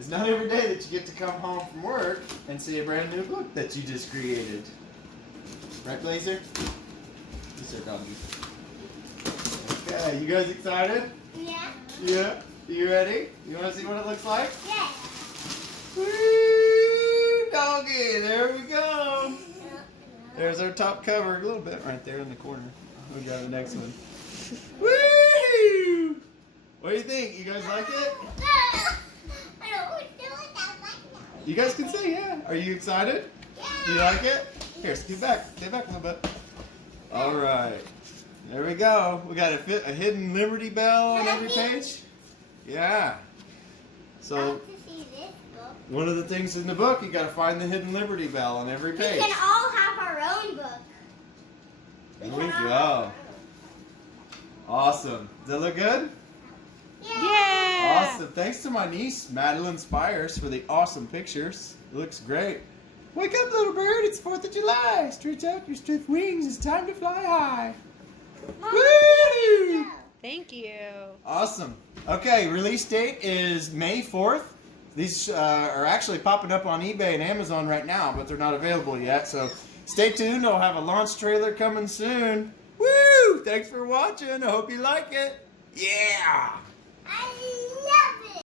It's not every day that you get to come home from work and see a brand new book that you just created. Right, Blazer? Yes, sir, doggy. Okay, you guys excited? Yeah. Yeah? You ready? You want to see what it looks like? Yeah. Woo! Doggy! There we go! There's our top cover, a little bit right there in the corner. We'll go to the next one. Woo! What do you think? You guys like it? You guys can say yeah. Are you excited? Yeah. Do you like it? Here, get back a little bit. All right. There we go. We got a hidden Liberty Bell on every page. Yeah. So one of the things in the book, you got to find the hidden Liberty Bell on every page. We can all have our own book. There we go. Awesome. Does that look good? Yeah. Awesome. Thanks to my niece, Madalyn Spires, for the awesome pictures. It looks great. Wake up, little bird. It's 4th of July. Stretch out your stiff wings. It's time to fly high. Woo! Thank you. Awesome. Okay, release date is May 4th. These are actually popping up on eBay and Amazon right now, but they're not available yet. So stay tuned. I'll have a launch trailer coming soon. Woo! Thanks for watching. I hope you like it. Yeah!